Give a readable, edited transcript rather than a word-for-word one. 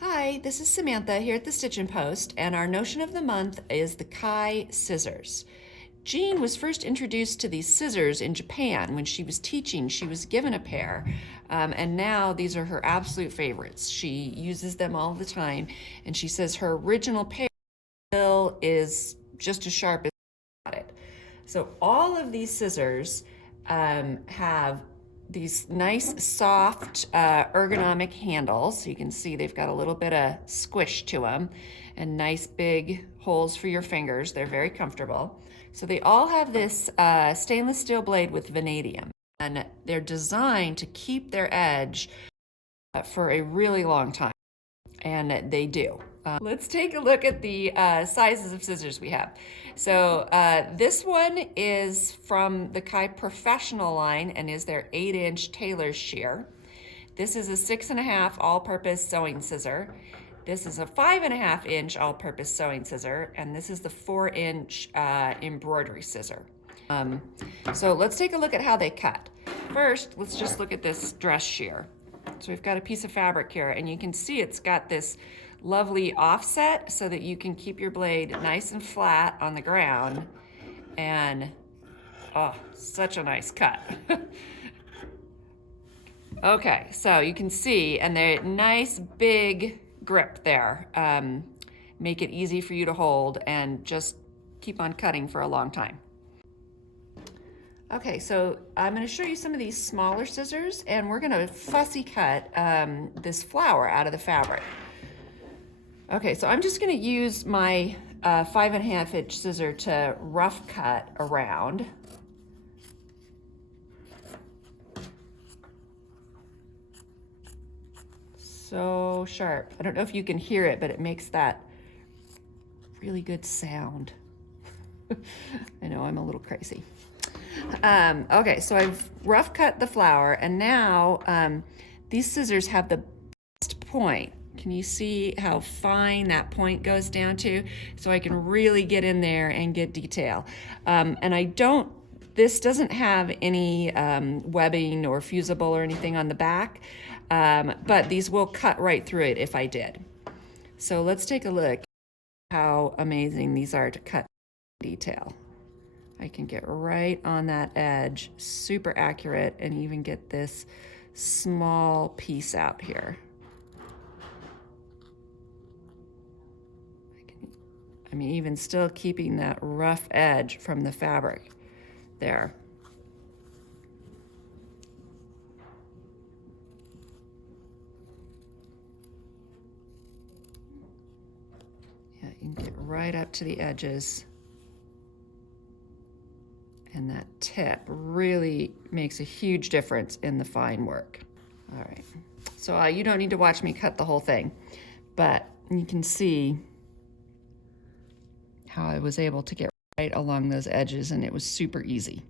Hi, this is Samantha here at the Stitchin Post, and our notion of the month is the Kai scissors. Jean was first introduced to these scissors in Japan when she was teaching. She was given a pair, and now these are her absolute favorites. She uses them all the time, and she says her original pair still is just as sharp as she got it. So all of these scissors have these nice soft ergonomic handles. So you can see they've got a little bit of squish to them and nice big holes for your fingers. They're very comfortable. So they all have this stainless steel blade with vanadium, and they're designed to keep their edge for a really long time, and they do. Let's take a look at the sizes of scissors we have. So this one is from the Kai Professional line and is their 8-inch tailor's shear. This is a 6.5 all-purpose sewing scissor. This is a 5.5-inch all-purpose sewing scissor, and this is the 4-inch embroidery scissor. So let's take a look at how they cut. First, let's just look at this dress shear. So we've got a piece of fabric here, and you can see it's got this lovely offset so that you can keep your blade nice and flat on the ground. And oh, such a nice cut. Okay, so you can see, and the nice big grip there. Make it easy for you to hold and just keep on cutting for a long time. Okay, so I'm going to show you some of these smaller scissors, and we're going to fussy cut this flower out of the fabric. Okay, so I'm just going to use my 5.5-inch scissor to rough cut around. So sharp. I don't know if you can hear it, but it makes that really good sound. I know, I'm a little crazy. Okay, so I've rough cut the flower, and now these scissors have the best point. Can you see how fine that point goes down to? So I can really get in there and get detail. And this doesn't have any webbing or fusible or anything on the back, but these will cut right through it if I did. So let's take a look at how amazing these are to cut detail. I can get right on that edge, super accurate, and even get this small piece out here. I mean, even still keeping that rough edge from the fabric there. Yeah, you can get right up to the edges. And that tip really makes a huge difference in the fine work. All right, so you don't need to watch me cut the whole thing, but you can see how I was able to get right along those edges, and it was super easy.